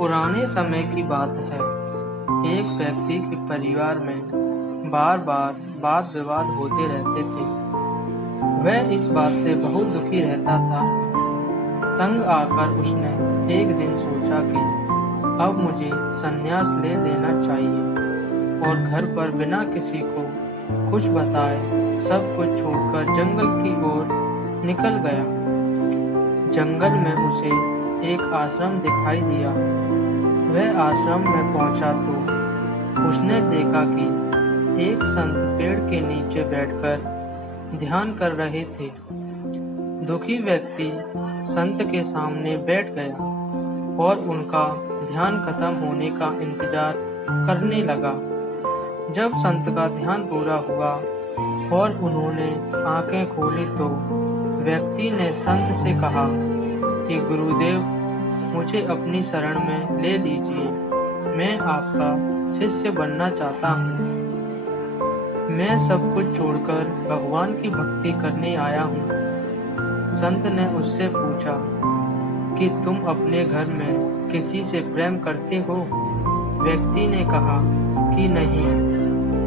पुराने समय की बात है। एक व्यक्ति के परिवार में बार बार वाद विवाद होते रहते थे। वह इस बात से बहुत दुखी रहता था। तंग आकर उसने एक दिन सोचा कि अब मुझे संन्यास ले लेना चाहिए और घर पर बिना किसी को कुछ बताए सब कुछ छोड़कर जंगल की ओर निकल गया। जंगल में उसे एक आश्रम दिखाई दिया। वह आश्रम में पहुंचा तो उसने देखा कि एक संत पेड़ के नीचे बैठकर ध्यान कर रहे थे। दुखी व्यक्ति संत के सामने बैठ गया और उनका ध्यान खत्म होने का इंतजार करने लगा। जब संत का ध्यान पूरा हुआ और उन्होंने आंखें खोली तो व्यक्ति ने संत से कहा कि गुरुदेव, मुझे अपनी शरण में ले लीजिए। मैं आपका शिष्य बनना चाहता हूँ। मैं सब कुछ छोड़कर भगवान की भक्ति करने आया हूँ। संत ने उससे पूछा कि तुम अपने घर में किसी से प्रेम करते हो? व्यक्ति ने कहा कि नहीं,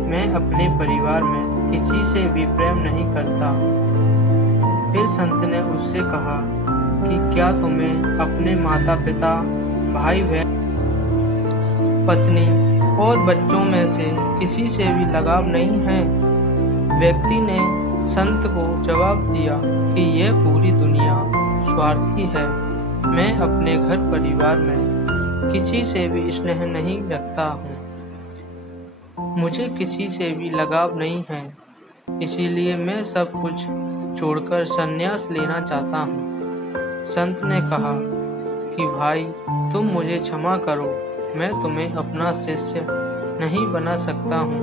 मैं अपने परिवार में किसी से भी प्रेम नहीं करता। फिर संत ने उससे कहा कि क्या तुम्हें अपने माता पिता, भाई बहन, पत्नी और बच्चों में से किसी से भी लगाव नहीं है? व्यक्ति ने संत को जवाब दिया कि यह पूरी दुनिया स्वार्थी है। मैं अपने घर परिवार में किसी से भी स्नेह नहीं रखता हूँ। मुझे किसी से भी लगाव नहीं है, इसीलिए मैं सब कुछ छोड़कर संन्यास लेना चाहता हूँ। संत ने कहा कि भाई, तुम मुझे क्षमा करो, मैं तुम्हें अपना शिष्य नहीं बना सकता हूँ।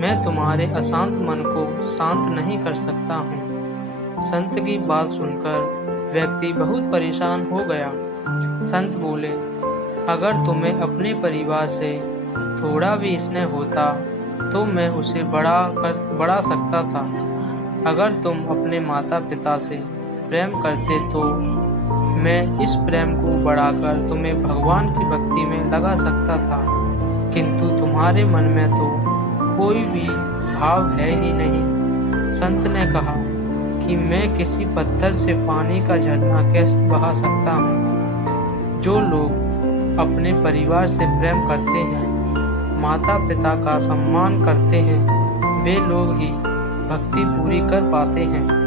मैं तुम्हारे अशांत मन को शांत नहीं कर सकता हूँ। संत की बात सुनकर व्यक्ति बहुत परेशान हो गया। संत बोले, अगर तुम्हें अपने परिवार से थोड़ा भी स्नेह होता तो मैं उसे बढ़ा सकता था। अगर तुम अपने माता पिता से प्रेम करते तो मैं इस प्रेम को बढ़ाकर तुम्हें भगवान की भक्ति में लगा सकता था, किंतु तुम्हारे मन में तो कोई भी भाव है ही नहीं। संत ने कहा कि मैं किसी पत्थर से पानी का झरना कैसे बहा सकता हूँ? जो लोग अपने परिवार से प्रेम करते हैं, माता पिता का सम्मान करते हैं, वे लोग ही भक्ति पूरी कर पाते हैं।